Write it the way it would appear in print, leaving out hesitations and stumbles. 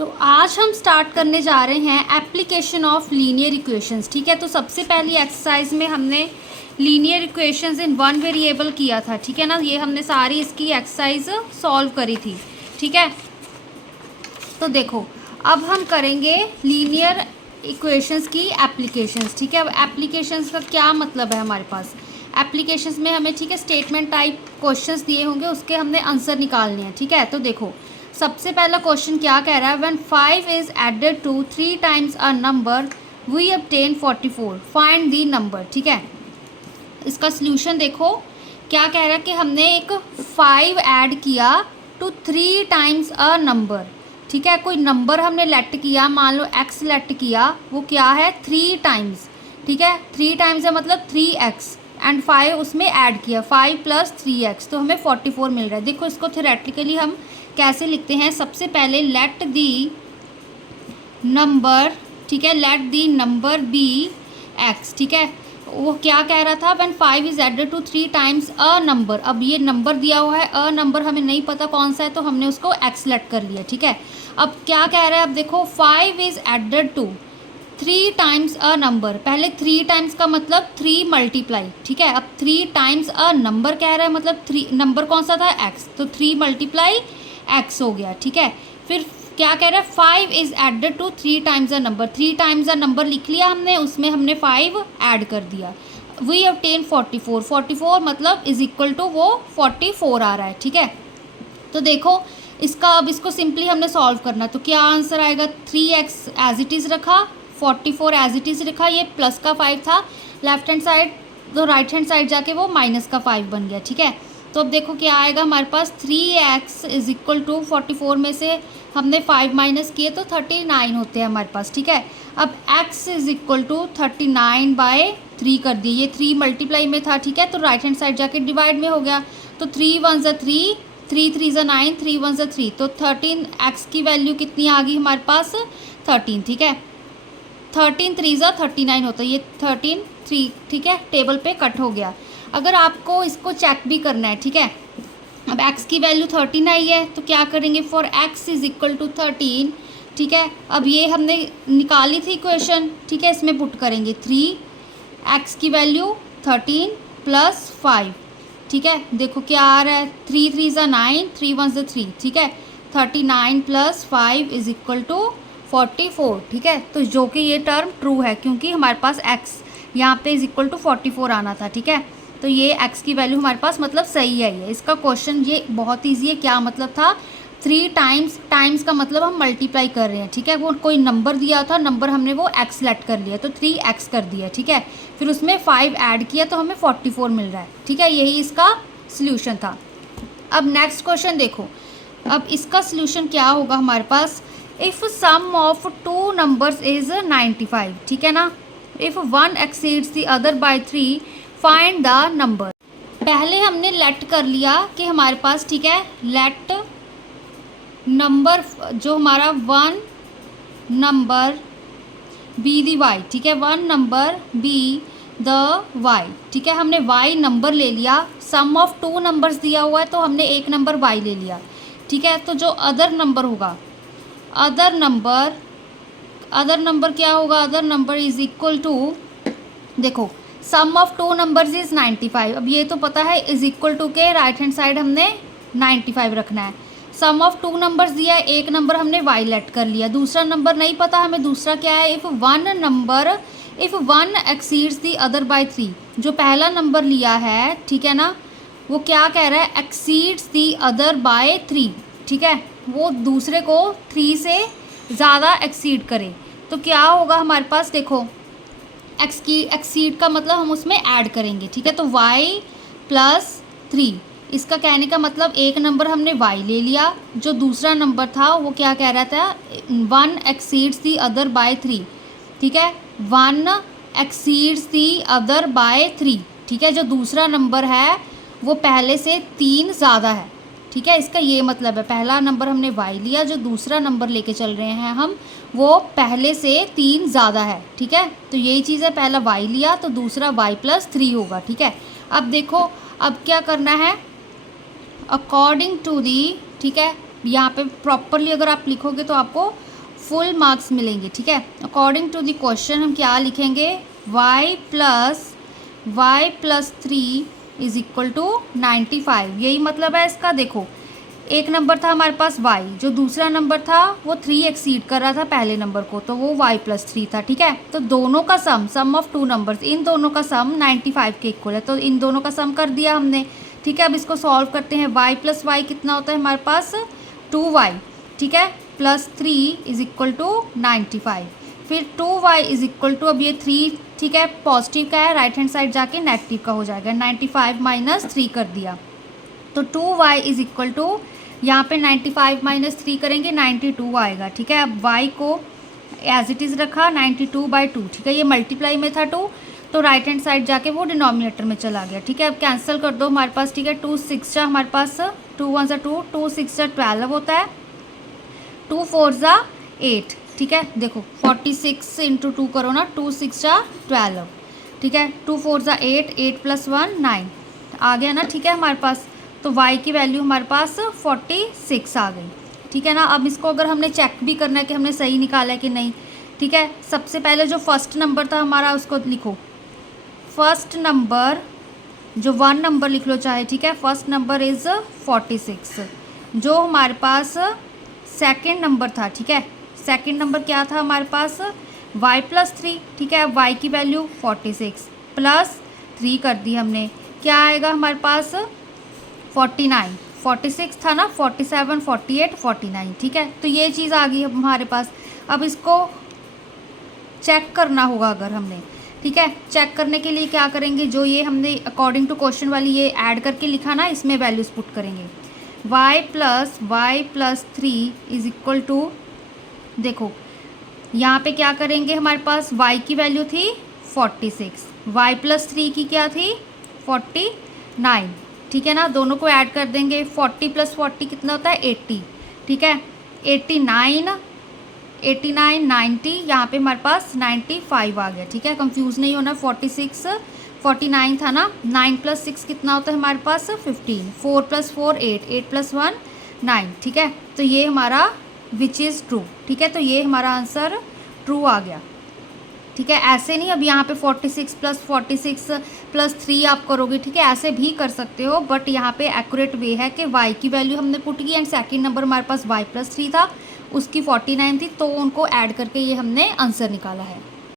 तो आज हम स्टार्ट करने जा रहे हैं एप्लीकेशन ऑफ लीनियर इक्वेशंस। ठीक है, तो सबसे पहली एक्सरसाइज में हमने linear equations in one variable किया था। ठीक है ना, ये हमने सारी इसकी एक्सरसाइज सॉल्व करी थी। ठीक है, तो देखो अब हम करेंगे लीनियर इक्वेशंस की एप्लीकेशंस। ठीक है, अब एप्लीकेशंस का क्या मतलब है हमारे पास, एप्लीकेशंस में हमें ठीक है स्टेटमेंट टाइप क्वेश्चंस दिए होंगे, उसके हमने आंसर निकालने हैं। ठीक है, तो देखो सबसे पहला क्वेश्चन क्या कह रहा है, when 5 is added to 3 times a number we obtain 44, find the number. ठीक है, इसका सल्यूशन देखो क्या कह रहा है कि हमने एक 5 ऐड किया टू 3 टाइम्स अ नंबर। ठीक है, कोई नंबर हमने लेट किया, मान लो x लेट किया, वो क्या है 3 टाइम्स। ठीक है, 3 टाइम्स है मतलब 3x एंड 5 उसमें ऐड किया, 5 + 3x, तो हमें 44 मिल रहा है। देखो इसको थ्योरेटिकली हम कैसे लिखते हैं, सबसे पहले लेट दी नंबर, ठीक है, let the number be x। ठीक है, वो क्या कह रहा था, when 5 is added to 3 times a number. अब ये नंबर दिया हुआ है, अ नंबर हमें नहीं पता कौन सा है, तो हमने उसको x लेट कर लिया। ठीक है, अब क्या कह रहा है, अब देखो 5 is added to 3 times a number, पहले 3 टाइम्स का मतलब 3 मल्टीप्लाई। ठीक है, अब 3 टाइम्स अ नंबर कह रहा है, मतलब 3 नंबर कौन सा था x, तो 3 × x हो गया। ठीक है, फिर क्या कह रहा है, 5 is added to 3 times a number, 3 times a number लिख लिया हमने, उसमें हमने 5 ऐड कर दिया, वी ऑब्टेन 44, 44 मतलब इज इक्वल टू वो 44 आ रहा है। ठीक है, तो देखो इसका अब इसको सिंपली हमने सॉल्व करना, तो क्या आंसर आएगा, 3x एज इट इज़ रखा, 44 एज इट इज़ रखा, ये प्लस का 5 था लेफ्ट हैंड साइड, तो राइट हैंड साइड जाके वो माइनस का 5 बन गया। ठीक है, तो अब देखो क्या आएगा हमारे पास, 3x इज इक्वल टू 44 में से हमने 5 माइनस किए तो 39 होते हैं हमारे पास। ठीक है, अब x इज इक्वल टू 39/3 कर दिए, ये 3 मल्टीप्लाई में था। ठीक है, तो राइट हैंड साइड जाके डिवाइड में हो गया, तो 3 × 1 = 3, 3 × 3 = 9, 3 × 1 = 3, तो 13x की वैल्यू कितनी आ गई हमारे पास, 13। ठीक है, 13 × 3 = 39 होता है, ये 13 3। ठीक है, टेबल पे कट हो गया। अगर आपको इसको चेक भी करना है, ठीक है, अब x की वैल्यू 13 आई है, तो क्या करेंगे, for x is equal to 13। ठीक है, अब ये हमने निकाली थी इक्वेशन। ठीक है, इसमें पुट करेंगे 3x की वैल्यू 13 + 5। ठीक है, देखो क्या आ रहा है, 3 × 3 = 9, 3 × 1 = 3। ठीक है, 39 + 5 इज इक्वल टू 44। ठीक है, तो जो कि ये टर्म ट्रू है, क्योंकि हमारे पास x यहाँ पे इज इक्वल टू 44 आना था। ठीक है, तो ये x की वैल्यू हमारे पास मतलब सही है। ये इसका क्वेश्चन ये बहुत ईजी है, क्या मतलब था, 3 टाइम्स का मतलब हम मल्टीप्लाई कर रहे हैं। ठीक है, वो कोई नंबर दिया था, नंबर हमने वो x लेट कर लिया, तो 3x कर दिया। ठीक है, फिर उसमें 5 ऐड किया तो हमें 44 मिल रहा है। ठीक है, यही इसका सल्यूशन था। अब नेक्स्ट क्वेश्चन देखो, अब इसका सल्यूशन क्या होगा हमारे पास, if sum of 2 numbers is 95। ठीक है ना, if 1 exceeds the other by 3 find the number. पहले हमने लेट कर लिया कि हमारे पास, ठीक है, लेट नंबर जो हमारा 1 नंबर बी दी वाई। ठीक है, 1 नंबर बी द वाई। ठीक है, हमने y नंबर ले लिया, सम ऑफ 2 नंबर्स दिया हुआ है तो हमने एक नंबर y ले लिया। ठीक है, तो जो अदर नंबर होगा, अदर नंबर क्या होगा, other number is equal to, देखो सम ऑफ 2 नंबर्स इज़ 95। अब ये तो पता है, इज इक्वल टू के राइट हैंड साइड हमने 95 रखना है। सम ऑफ 2 नंबर्स दिया है, एक नंबर हमने y लेट कर लिया, दूसरा नंबर नहीं पता हमें, दूसरा क्या है, if 1 exceeds the other by 3। जो पहला नंबर लिया है, ठीक है ना, वो क्या कह रहा है, एक्सीड्स दी अदर बाय 3। ठीक है, वो दूसरे को 3 से ज़्यादा एक्सीड करे, तो क्या होगा हमारे पास, देखो एक्सीड का मतलब हम उसमें ऐड करेंगे। ठीक है, तो y + 3, इसका कहने का मतलब एक नंबर हमने y ले लिया, जो दूसरा नंबर था वो क्या कह रहा था, 1 एक्सीड्स दी अदर बाय 3। ठीक है, 1 एक्सीड्स दी अदर बाय 3। ठीक है, जो दूसरा नंबर है वो पहले से 3 ज़्यादा है। ठीक है, इसका ये मतलब है, पहला नंबर हमने y लिया, जो दूसरा नंबर लेके चल रहे हैं हम, वो पहले से 3 ज़्यादा है। ठीक है, तो यही चीज़ है, पहला y लिया तो दूसरा y + 3 होगा। ठीक है, अब देखो अब क्या करना है, अकॉर्डिंग टू दी, ठीक है, यहाँ पे प्रॉपरली अगर आप लिखोगे तो आपको फुल मार्क्स मिलेंगे। ठीक है, अकॉर्डिंग टू द क्वेश्चन हम क्या लिखेंगे, y plus 3 is equal to 95। यही मतलब है इसका। देखो, एक नंबर था हमारे पास y, जो दूसरा नंबर था वो 3 एक्सीड कर रहा था पहले नंबर को, तो वो y प्लस 3 था। ठीक है, तो दोनों का सम ऑफ टू नंबर्स, इन दोनों का सम 95 के इक्वल है, तो इन दोनों का सम कर दिया हमने। ठीक है, अब इसको सॉल्व करते हैं। y प्लस वाई कितना होता है हमारे पास, 2y। ठीक है, प्लस 3 इज इक्वल टू 95। फिर 2y इज इक्वल टू, अब ये 3 ठीक है पॉजिटिव का है, राइट हैंड साइड जाके नेगेटिव का हो जाएगा, 95 माइनस 3 कर दिया, तो 2y इज इक्वल टू, यहाँ पे 95 माइनस 3 करेंगे 92 आएगा। ठीक है, अब y को एज इट इज़ रखा 92/2। ठीक है, ये मल्टीप्लाई में था 2, तो राइट हैंड साइड जाके वो डिनोमिनेटर में चला गया। ठीक है, अब कैंसिल कर दो हमारे पास। ठीक है, 2 6 हमारे पास 2 1 2, 2 6 12 होता है, 2 4 8। ठीक है, देखो 46 इंटू 2 करो ना, 2 6 12। ठीक है, 2 4 8, 8 प्लस 1 9 आ गया ना। ठीक है, हमारे पास तो y की वैल्यू हमारे पास 46 आ गई। ठीक है ना, अब इसको अगर हमने चेक भी करना है कि हमने सही निकाला है कि नहीं। ठीक है, सबसे पहले जो फर्स्ट नंबर था हमारा उसको लिखो, फर्स्ट नंबर जो 1 नंबर लिख लो चाहे। ठीक है, फर्स्ट नंबर इज़ 46। जो हमारे पास सेकंड नंबर था, ठीक है, सेकंड नंबर क्या था हमारे पास, y प्लस 3। ठीक है, y की वैल्यू 46 प्लस 3 कर दी हमने, क्या आएगा हमारे पास 49। 46 था ना, 47 48 49। ठीक है, तो ये चीज़ आ गई हमारे पास। अब इसको चेक करना होगा अगर हमने। ठीक है, चेक करने के लिए क्या करेंगे, जो ये हमने अकॉर्डिंग टू क्वेश्चन वाली ये ऐड करके लिखा ना, इसमें वैल्यूज़ पुट करेंगे। y plus 3 is equal to, देखो यहाँ पे क्या करेंगे, हमारे पास y की वैल्यू थी 46, y प्लस 3 की क्या थी 49। ठीक है ना, दोनों को ऐड कर देंगे, 40 प्लस 40 कितना होता है 80। ठीक है, 89 90, यहाँ पे हमारे पास 95 आ गया। ठीक है, कंफ्यूज नहीं होना, 46 49 था ना, 9 प्लस 6 कितना होता है हमारे पास 15, 4 प्लस 4 8, 8 प्लस 1 9। ठीक है, तो ये हमारा विच इज़ ट्रू। ठीक है, तो ये हमारा आंसर ट्रू आ गया। ठीक है, ऐसे नहीं अब यहाँ पे 46 प्लस 3 आप करोगे। ठीक है, ऐसे भी कर सकते हो, बट यहाँ पे एक्यूरेट वे है कि y की वैल्यू हमने पुट की एंड सेकंड नंबर हमारे पास y प्लस 3 था, उसकी 49 थी, तो उनको ऐड करके ये हमने आंसर निकाला है।